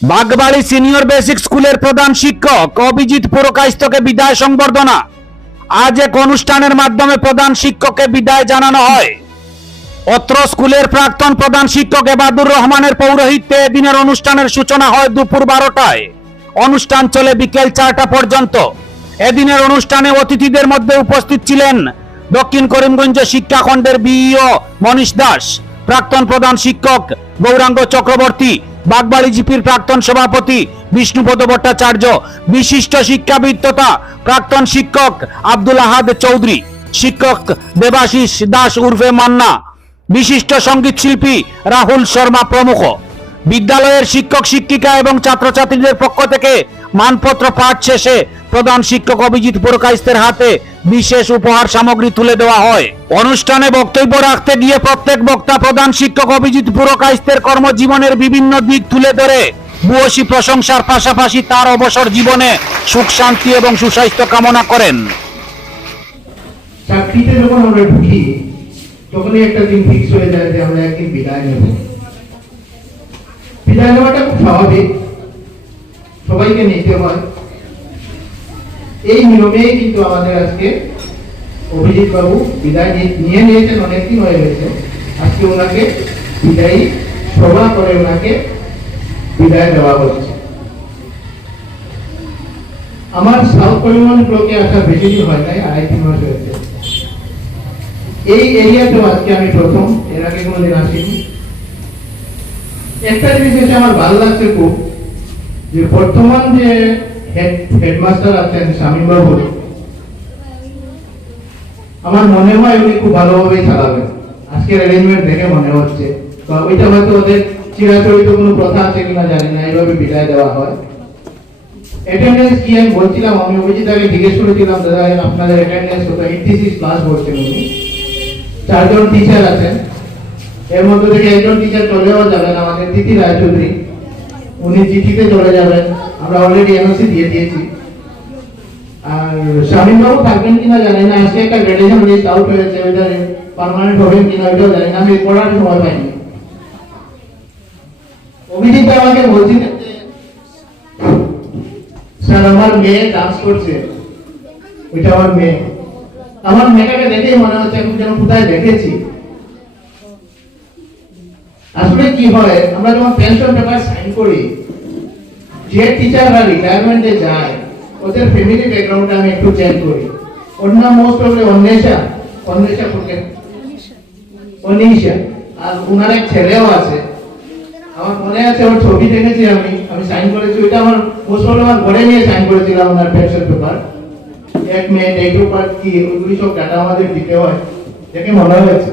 Bagbari senior basic স্কুলের প্রধান শিক্ষক অভিজিৎ পুরকায়স্থকে বিদায় সংবর্ধনা। আজ এক অনুষ্ঠানের মাধ্যমে প্রধান শিক্ষককে বিদায় জানানো হয়। অত্র স্কুলের প্রাক্তন প্রধান শিক্ষক এবাদুর রহমানের পৌরোহিত্যে এদিনের অনুষ্ঠানের সূচনা হয় দুপুর 12টায়। অনুষ্ঠান চলে বিকেল 4টা পর্যন্ত। এদিনের অনুষ্ঠানে অতিথিদের মধ্যে উপস্থিত ছিলেন দক্ষিণ করিমগঞ্জ শিক্ষাখণ্ডের বিইও মনীষ দাস, প্রাক্তন প্রধান শিক্ষক গৌরাঙ্গ চক্রবর্তী, বাগবাড়ি জিপির প্রাক্তন সভাপতি বিষ্ণুপদ ভট্টাচার্য, বিশিষ্ট শিক্ষাবিদ তথা প্রাক্তন শিক্ষক আব্দুল আহাদ চৌধুরী, শিক্ষক দেবাশিস দাস উর্ফে মান্না, বিশিষ্ট সঙ্গীত শিল্পী রাহুল শর্মা প্রমুখ। বিদ্যালয়ের শিক্ষক শিক্ষিকা এবং ছাত্রছাত্রীদের পক্ষ থেকে মানপত্র পাঠ শেষে প্রধান শিক্ষক অভিজিৎ পুরকায়স্থের হাতে বিশেষ উপহার সামগ্রী তুলে দেওয়া হয়। অনুষ্ঠানে বক্তব্য রাখতে গিয়ে প্রত্যেক বক্তা প্রধান শিক্ষক অভিজিৎ পুরকায়স্থের কর্মজীবনের বিভিন্ন দিক তুলে ধরে ভূয়সী প্রশংসার পাশাপাশি তার অবসর জীবনে সুখ শান্তি এবং সুস্বাস্থ্য কামনা করেন। চাকরিতে যখন আমরা ঢুকি তখনই একটা দিন ফিক্স হয়ে যায় যে আমরা একদিন বিদায় নেব। বিদায় নেওয়াটা খুব স্বাভাবিক, সবাইকে নিতে হয়। এই নিয়মেই কিন্তু আমাদের আজকে অভিজিৎ বাবু বিদায় নিয়ে নিয়েছেন, অনেকদিন হয়ে গেছে। আজকে ওনাকে বিদায়ী সভা করে ওনাকে বিদায় দেওয়া হচ্ছে। আমার সাউথ করিমগঞ্জ ব্লকে আসা বেশি দিন হয় নাই, 2.5 মাস হয়েছে। এই এরিয়াতেও আজকে আমি প্রথম, এর আগে কোনোদিন আসিনি। একটা জিনিস এসে আমার ভালো লাগছে খুব, যে বর্তমান যে হেডমাস্টার আছেন শামীম বাবু, আমার মনে হয় উনি খুব ভালোভাবেই চালাবেন। আজকের অ্যারেঞ্জমেন্ট দেখে মনে হচ্ছে, তো ওইটা হয়তো ওদের চিরাচরিত কোনো প্রথা আছে কিনা জানি না, এইভাবে বিদায় দেওয়া হয়। অ্যাটেন্ডেন্স কি আমি বলছিলাম, আমি অভিজিৎ আগে জিজ্ঞেস করেছিলাম, দাদা আপনাদের অ্যাটেন্ডেন্স কত? 86 প্লাস বলছেন উনি। 4 জন টিচার আছেন, এর মধ্যে থেকে একজন টিচার চলেও যাবেন, আমাদের তিথি রায়চৌধুরী, উনি চিঠিতে চলে যাবেন। আমরা অলরেডি এনওসি দিয়ে দিয়েছি। আর শামীম বাবু থাকবেন কিনা জানি না, আজকে একটা গ্রেডুয়েশন লিস্ট আউট হয়েছে, ওইটা পার্মানেন্ট হবেন কিনা ওইটাও জানি না, আমি পড়ার সময় পাইনি। অভিজিৎ আমাকে বলছিলেন স্যার আমার মেয়ে ডান্স করছে, ওইটা আমার মেয়ে। আমার মেয়েটাকে দেখেই মনে হচ্ছে আমি যেন কোথায় দেখেছি। আসলে কি হয়, আমরা যখন পেনশন পেপার সাইন করি, যে টিচাররা রিটায়ারমেন্টে যায় ওদের ফ্যামিলি ব্যাকগ্রাউন্ডটা আমি একটু চেক করি। ওর নাম মোস্ট প্রবলি অন্বেষা অনিশা, আর ওনার এক ছেলেও আছে। আমার মনে আছে ওর ছবি দেখেছি, আমি সাইন করেছি, ওইটা আমার মোস্ট প্রবলি আমার ঘরে নিয়ে সাইন করেছিলাম ওনার pension paper. 1 minute date of birth কি ওইগুলি সব ডাটা আমাদের দিতে হয়, দেখে মনে হয়েছে।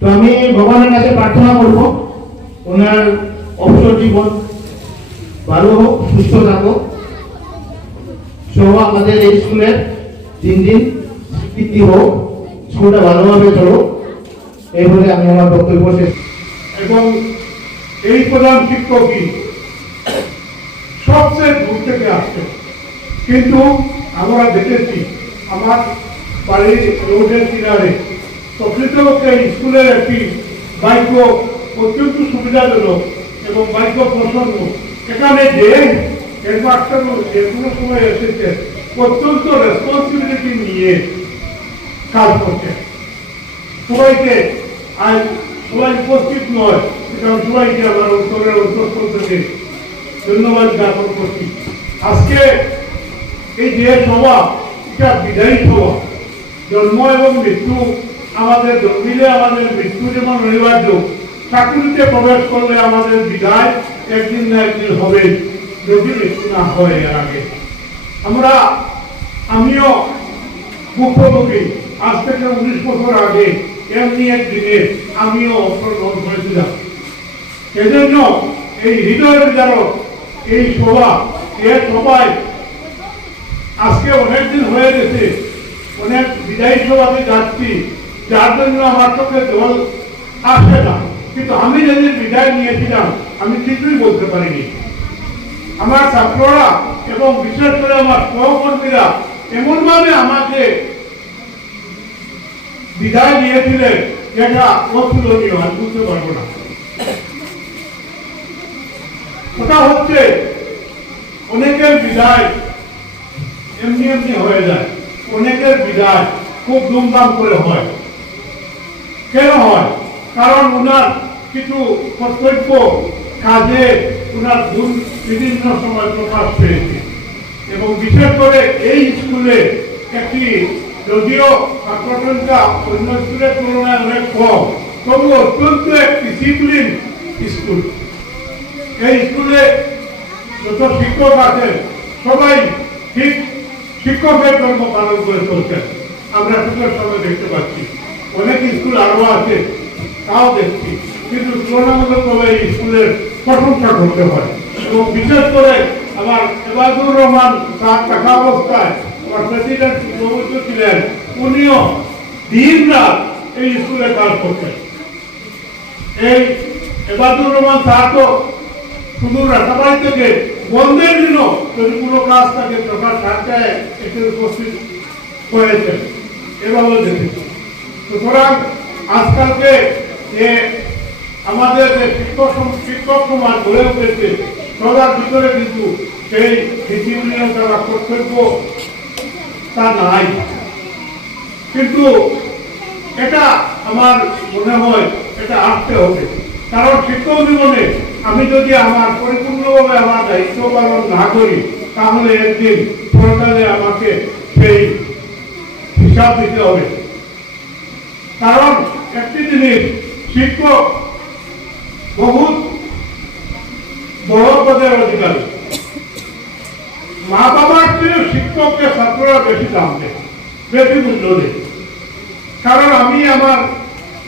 তো আমি ভগবানের কাছে প্রার্থনা করব ওনার অবসর জীবন ভালো হোক, সুস্থ থাকুক, সব আমাদের এই স্কুলের দিন দিন স্বীকৃতি হোক, স্কুলটা ভালোভাবে চলুক, এই বলে আমি আমার বক্তব্য শেষ। এবং এই প্রধান শিক্ষকই সবচেয়ে দূর থেকে আসছে, কিন্তু আমরা দেখেছি আমার বাড়ির রোডের কিনারে প্রকৃতপক্ষে স্কুলের একটি বাক্য অত্যন্ত সুবিধাজনক এবং বাক্য প্রসন্ন। এখানে যে হেডমাস্টার যে কোনো সময় এসেছে অত্যন্ত রেসপন্সিবিলিটি নিয়ে কাজ করছে। সবাইকে আজ সবাই উপস্থিত নয়, কারণ সবাইকে আমার অন্তরের অন্তঃস্থল থেকে ধন্যবাদ জ্ঞাপন করছি। আজকে এই যে সভা, এটা বিদায়ী সভা। জন্ম এবং মৃত্যু আমাদের জন্মিলে আমাদের মৃত্যু যেমন অনিবার্য, চাকরিতে প্রবেশ করলে আমাদের বিদায় একদিন না একদিন হবে, যদি মৃত্যু না হয় এর আগে। আমিও মুখ্যমন্ত্রী আজ থেকে 19 বছর আগে এমনি এক দিনে আমিও অবসর গ্রহণ করেছিলাম। এজন্য এই হৃদয় বিচারক এই সভা, এর সবাই আজকে অনেকদিন হয়ে গেছে, অনেক বিদায়ী সভাতে যাচ্ছি, যার জন্য আমার চোখে জল আসে না। কিন্তু আমি যেদিন বিদায় নিয়েছিলাম আমি কিছুই বলতে পারিনি। আমার ছাত্ররা এবং বিশেষ করে আমার সহকর্মীরা এমনভাবে আমাকে বিদায় নিয়েছিলেন যেটা অতুলনীয়, আমি বুঝতে পারবো না। কথা হচ্ছে অনেকের বিদায় এমনি এমনি হয়ে যায়, অনেকের বিদায় খুব ধুমধাম করে হয়। কেন হয়? কারণ উনার কিছু কর্তব্য কাজে উনার গুণ বিভিন্ন সময় প্রকাশ পেয়েছে। এবং বিশেষ করে এই স্কুলে একটি, যদিও ছাত্র সংখ্যা অন্য স্কুলের তুলনায় অনেক কম, তবু অত্যন্ত এক ডিসিপ্লিন স্কুল। এই স্কুলে যত শিক্ষক আছেন সবাই ঠিক শিক্ষকের ধর্ম পালন করে চলছেন, আমরা চোখের সামনে দেখতে পাচ্ছি। অনেক স্কুল আরো আছে, তাও দেখছি, কিন্তু তুলনামূলকভাবে এই স্কুলের প্রশংসা করতে হয়। এবং বিশেষ করে আমার এবাদুর রহমান তার থাকা অবস্থায় আমার প্রেসিডেন্ট উপস্থিত ছিলেন, উনিও দিন রাত এই স্কুলে কাজ করতেন। এই এবাদুর রহমান স্যার তো শুধু রাতাবাড়ি থেকে বন্ধের দিনও যদি কোনো কাজ থাকে সকাল 7টায় এসে উপস্থিত হয়েছেন, এভাবে দেখেছি। সুতরাং আজকালকে যে আমাদের যে শিক্ষক সমাজ গড়ে উঠেছে, সবার ভিতরে কিন্তু সেই ডিসিপ্লিনতা বা কর্তব্য তা নাই। কিন্তু এটা আমার মনে হয় এটা আসতে হবে, কারণ শিক্ষক জীবনে আমি যদি আমার পরিপূর্ণভাবে আমার দায়িত্ব পালন না করি, তাহলে একদিন সরকারে আমাকে সেই হিসাব দিতে হবে। কারণ একটি জিনিস, শিক্ষক বহুত বড় পদের অধিকারী। মা বাবার চেয়ে শিক্ষককে ছাত্ররা বেশি দাম দেয়, বেশি মূল্য দেয়। কারণ আমি আমার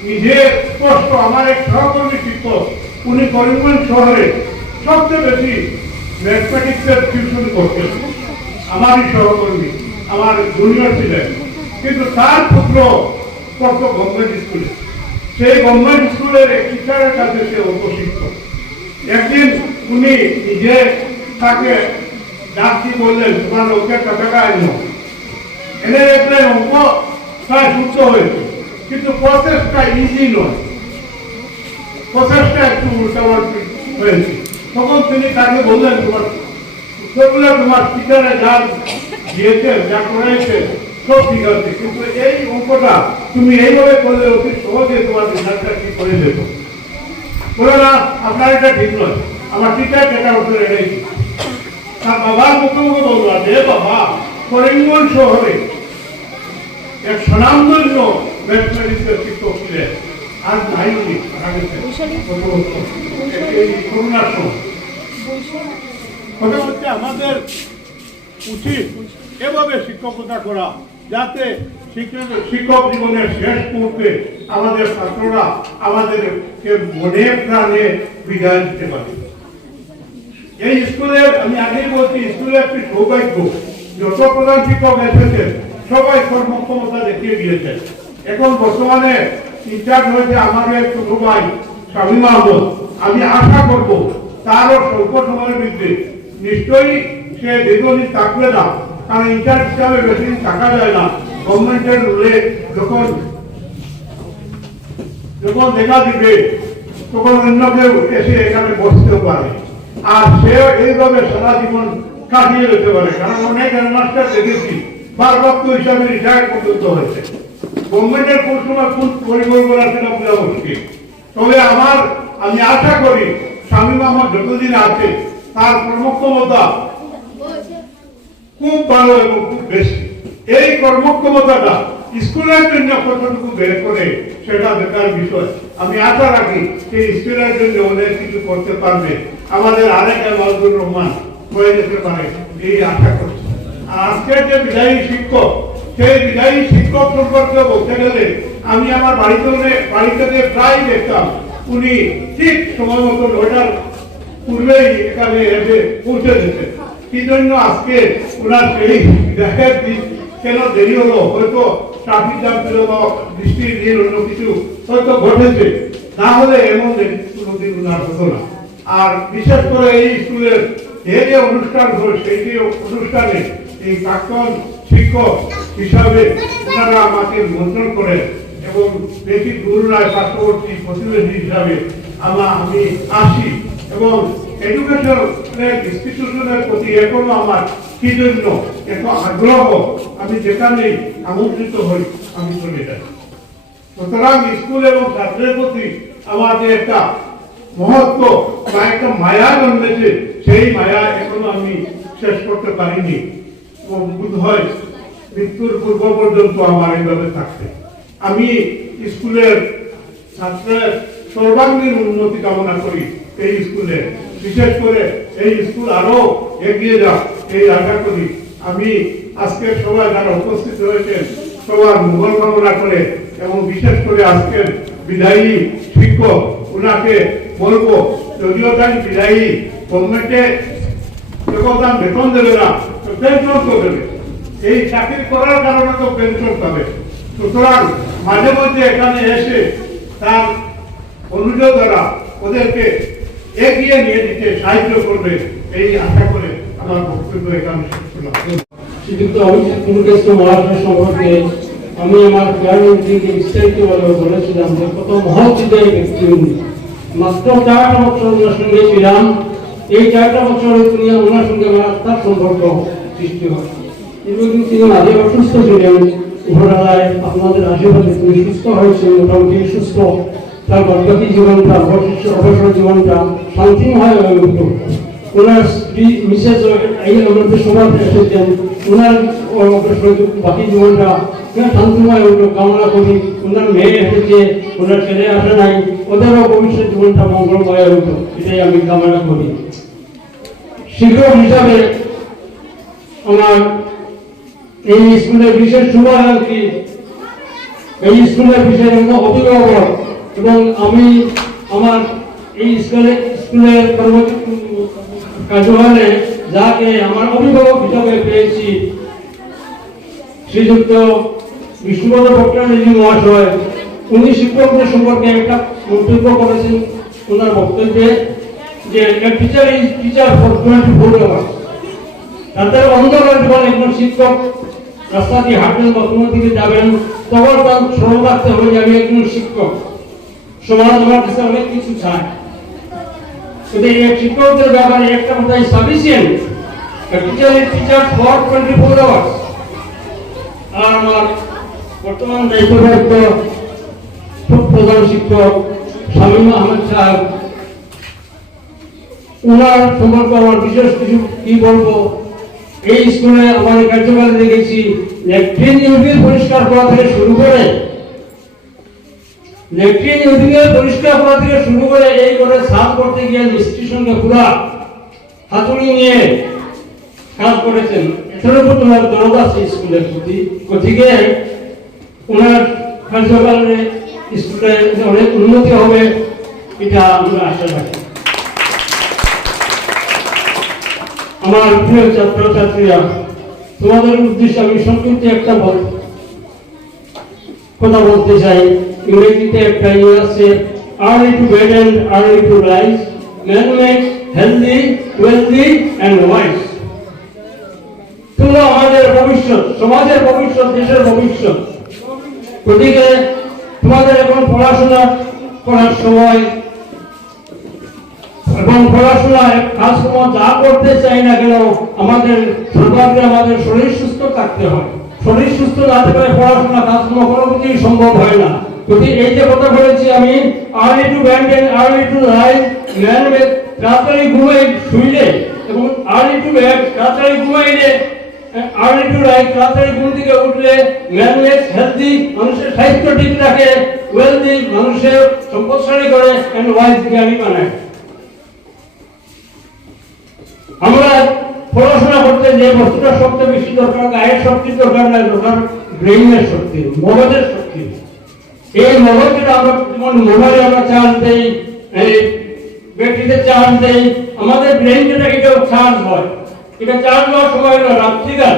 নিজের স্পষ্ট, আমার এক সহকর্মী শিক্ষক, উনি করিমগঞ্জ শহরে সবচেয়ে বেশি ম্যাথমেটিক্সের টিউশন করতেন, আমারই সহকর্মী, আমার জুনিয়র ছিলেন। কিন্তু তার পুত্র পড়তো গভর্নমেন্ট স্কুলে, সেই গভর্নমেন্ট স্কুলের এক টিচারের কাছে সে উপশিক্ষক। একদিন উনি নিজে তাকে ডাকি বললেন, তোমার লোকের টাকা আইন এনে দেখলেন অঙ্ক প্রায় শুদ্ধ হয়েছে, কিন্তু প্রসেসটা ইজি নয়, প্রসেসটা একটু উল্টাপাল্টি হয়েছে। তখন তিনি তাকে বললেন, তোমার উত্তরগুলো তোমার টিচারে যা দিয়েছেন, যা করেছে সব ঠিক আছে, কিন্তু এই অঙ্কটা তুমি এইভাবে করলে অতি সহজে তোমার রেজাল্টটা ঠিক করে দেবো। বলে না, আপনার এটা ঠিক নয়, আমার টিচার এটা উত্তর এটাই ঠিক। তার বাবার মুখে মুখে বললো, যে বাবা করিমগঞ্জ শহরে এক স্বনামধন্য ম্যাথমেটিক্সের শিক্ষক ছিলেন, আর নাই উনি মারা গেছেন এই করোনার সময়। কথা হচ্ছে আমাদের উচিত এভাবে শিক্ষকতা করা, যাতে শিক্ষক জীবনের শেষ মুহূর্তে আমাদের ছাত্ররা আমাদেরকে মনে প্রাণে বিদায় দিতে পারে। এই স্কুলের, আমি আগেই বলছি, স্কুলের একটি সৌভাগ্য, যত প্রধান শিক্ষক এসেছেন সবাই কর্মক্ষমতা দেখিয়ে দিয়েছেন। এখন বর্তমানে ইনচার্জ হয়েছে আমার এক ছোট ভাই শামীম আহমদ। আমি আশা করব তারও স্বল্প সময়ের মধ্যে নিশ্চয়ই সে দীর্ঘদিন থাকবে না, কারণ ইনচার্জ হিসাবে বেশি দিন থাকা যায় না। গভর্নমেন্টের রুলে যখন দেখা দিবে তখন অন্য কেউ এসে এখানে বসতেও পারে, আর সে এইভাবে সারা জীবন কাটিয়ে যেতে পারে। কারণ অনেক হেডমাস্টার দেখেছি ভারপ্রাপ্ত হিসাবে রিটায়ার পর্যন্ত হয়েছে। গভর্নমেন্টের কোন সময় কোন পরিকল্পনা সেটা বোঝা মুশকিল। তবে আমি আশা করি শামীম আহমদ যতদিন আছে তার কর্মক্ষমতা খুব ভালো এবং খুব বেশি। এই কর্মক্ষমতাটা স্কুলের জন্য কতটুকু বের করে সেটা দেখার বিষয়। আমি আশা রাখি সেই স্কুলের জন্য অনেক কিছু করতে পারবে, আমাদের আরেক মাহবুবুর রহমান হয়ে যেতে পারে এই আশা করছি। আর আজকের যে বিদায়ী শিক্ষক, সেই বিদায়ী শিক্ষক সম্পর্কে বলতে গেলে আমি আমার বাড়িতে প্রায় দেখতাম উনি ঠিক সময় মতো 9টার পূর্বেই এখানে এসে পৌঁছে যেতেন। কি জন্য আজকে ওনার সেই দেখার দিন কেন দেরি হলো? হয়তো ট্রাফিক জ্যাম ছিল বা বৃষ্টির দিন অন্য কিছু হয়তো ঘটেছে, না হলে এমন কোনোদিন ওনার হতো না। আর বিশেষ করে এই স্কুলের যে অনুষ্ঠান হয় সেই যে অনুষ্ঠানে এই প্রাক্তন শিক্ষক হিসাবে ওনারা আমাকে নিমন্ত্রণ করেন এবং বেশি দূর নয়, পার্শ্ববর্তী প্রতিবেশী হিসাবে আমি আসি এবং এডুকেশনের ইনস্টিটিউশনের প্রতি এখনো আমার কি জন্য এত আগ্রহ, আমি যেখানেই আমন্ত্রিত হই আমি চলে যাই। সুতরাং স্কুল এবং ছাত্রের প্রতি আমার যে একটা মহত্ব বা একটা মায়া জন্মেছে, সেই মায়া এখনো আমি শেষ করতে পারিনি। বোধ হয় মৃত্যুর পূর্ব পর্যন্ত আমার এইভাবে থাকতে। আমি স্কুলের ছাত্রের সর্বাঙ্গীন উন্নতি কামনা করি এই স্কুলে, বিশেষ করে এই স্কুল আরো এগিয়ে যাক এই আশা করি। আমি আজকের সবাই যারা উপস্থিত হয়েছেন সবার মঙ্গল কামনা করে এবং বিশেষ করে আজকের বিদায়ী শিক্ষক ওনাকে বলবো, যদিও তাই বিদায়ী গভর্নমেন্টে যোগদান বেতন দেবে না, পেনশন তো দেবে। এই চাকরি করার কারণে তো পেনশন পাবে। সুতরাং মাঝে মধ্যে এখানে এসে তার অনুযোগ দ্বারা ওদেরকে এগিয়ে নিয়ে দিতে সাহায্য করবে এই আশা করে আমার বক্তব্য এখানে শেষ করলাম। শ্রীযুক্ত অভিজিৎ পুরকায়স্থ মহাশয় সম্পর্কে আমি আমার প্রাণীকে বিস্তারিতভাবে বলেছিলাম যে কত মহৎ হৃদয় ব্যক্তি উনি। মাত্র 4টা বছর ওনার সঙ্গে ছিলাম। এই 4টা বছরে তিনি ওনার সঙ্গে আমার আত্মার সম্পর্ক সৃষ্টি হয়। কিন্তু তিনি আগে অসুস্থ ছিলেন, ঘোড়ায় আপনাদের আশীর্বাদে তিনি সুস্থ হয়েছেন, মোটামুটি সুস্থ। তার বাকি জীবনটা অবসর জীবনটা শান্তিময় হয়ে উঠল। ওনার স্ত্রী মিসেস এই আমাদের সবার এসেছেন, ওনার বাকি জীবনটা শান্তিময় উঠল কামনা করি। ওনার মেয়ে এসেছে, ওনার ছেলে আসে নাই, ওদেরও ভবিষ্যৎ জীবনটা মঙ্গলময় উঠল, এটাই আমি কামনা করি। শিক্ষক হিসাবে আমার এই স্কুলের বিশেষ শুভাকাঙ্ক্ষী, এই স্কুলের বিশেষ অভিভাবক এবং আমি আমার এই স্কুলের কার্যক্রমে যাকে আমার অভিভাবক হিসাবে পেয়েছি শ্রীযুক্ত বিষ্ণুপদ ভট্টাচার্য মহাশয়। উনি শিক্ষকদের সম্পর্কে একটা মন্তব্য করেছেন ওনার বক্তব্যে যে teacher is teacher for 24 hours. তাদের অন্ধকার জীবন একজন শিক্ষক রাস্তা দিয়ে হাঁটবেন বা কোনো দিকে যাবেন, তখন তার স্মরণ রাখতে হবে যে আমি একজন শিক্ষক। সমাজ আমার কাছে অনেক কিছু চায়, কিন্তু এই শিক্ষকদের ব্যাপারে একটা কথাই sufficient, teacher is teacher for 24 hours. আর আমার বর্তমান দায়িত্বপ্রাপ্ত প্রধান শিক্ষক শামীম আহমেদ সাহেব, ওনার সম্পর্কে আমার বিশেষ কিছু কি বলবো। এই স্কুলে আমার কার্যকালে দেখেছি ল্যাট্রিন ইউরিন পরিষ্কার করা থেকে শুরু করে এই করে সাফ করতে গিয়ে মিস্ত্রির সঙ্গে পুরা হাতুড়ি নিয়ে কাজ করেছেন। এছাড়াও তোমার দরদ আছে স্কুলের প্রতি, গতিকে ওনার কার্যকালে স্কুলে অনেক উন্নতি হবে এটা আমরা আশা রাখি। আমার প্রিয় ছাত্রছাত্রীরা, তোমাদের উদ্দেশ্যে আমি সংক্ষিপ্ত একটা কথা বলতে চাই। ইংরেজিতে একটা আছে, early to bed and early to rise, man makes healthy, wealthy and wise. তোমরা আমাদের ভবিষ্যৎ, সমাজের ভবিষ্যৎ, দেশের ভবিষ্যৎ। গতিকে তোমাদের এখন পড়াশোনা করার সময় এবং পড়াশোনায় কাজকর্ম যা করতে চাই না কেন আমাদের সর্বাগ্রে আমাদের শরীর সুস্থ থাকতে হয়। শরীর সুস্থ না থাকলে পড়াশোনা কাজকর্ম কোনো কিছুই সম্ভব হয় না। যদি এই যে কথা বলেছি আমি, early to bed and early to rise, ম্যান তাড়াতাড়ি ঘুমাই শুইলে এবং আর্লি টু ব্যান্ড তাড়াতাড়ি ঘুমাইলে, আর্লি টু রাইজ তাড়াতাড়ি ঘুম থেকে উঠলে, ম্যান মেক্স হেলদি মানুষের স্বাস্থ্য ঠিক রাখে, ওয়েলদি মানুষের সম্পদশালী করে, এন্ড ওয়াইজ জ্ঞানী বানায়। আমরা পড়াশোনা করতে যে বস্তুটা সবচেয়ে বেশি দরকার, গায়ের শক্তির দরকার না, দরকার ব্রেইনের শক্তি, মগজের শক্তি। এই মগজটা আমরা যেমন মোবাইলে আমরা চার্জ দেই, এই ব্যাটারিতে চার্জ দেই, আমাদের ব্রেইন যেটা এটাও চার্জ হয়। এটা চার্জ হওয়ার সময় হলো রাত্রিকাল,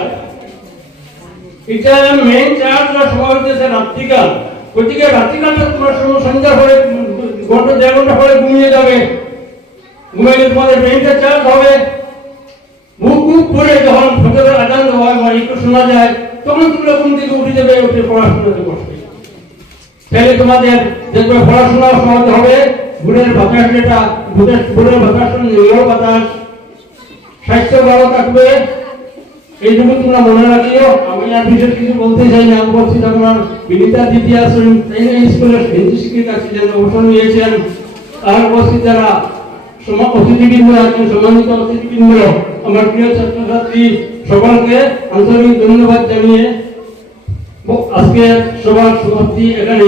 এটা মেইন চার্জ হওয়ার সময় হচ্ছে রাত্রিকাল। গতিকে রাত্রিকালটা তোমার সন্ধ্যা পরে ঘন্টা 1.5 ঘন্টা পরে ঘুমিয়ে যাবে, ঘুমাইলে তোমাদের ব্রেইনটা চার্জ হবে। বুক করে যখন ফজরের আজান হয় বা একটু শোনা যায়, তখন তোমরা ঘুম থেকে উঠে যাবে, উঠে পড়াশোনাতে বসবে। তাহলে তোমাদের দেখবে পড়াশোনা সহজ হবে, গুড়ের বাতাস যেটা গুড়ের বাতাস নির্মল বাতাস, স্বাস্থ্য ভালো থাকবে, এইটুকু তোমরা মনে রাখিও। আমি আর বিশেষ কিছু বলতে চাই না। উপস্থিত আমার বিনীতা দিদি আছেন, এই স্কুলের হিন্দি শিক্ষিকা ছিলেন, অবসর নিয়েছেন। আর উপস্থিত যারা অতিথিবৃন্দ আছেন, সম্মানিত অতিথিবৃন্দ, আমার প্রিয় ছাত্রছাত্রী, সকলকে আন্তরিক ধন্যবাদ জানিয়ে আজকে সবার সমাপ্তি এখানে।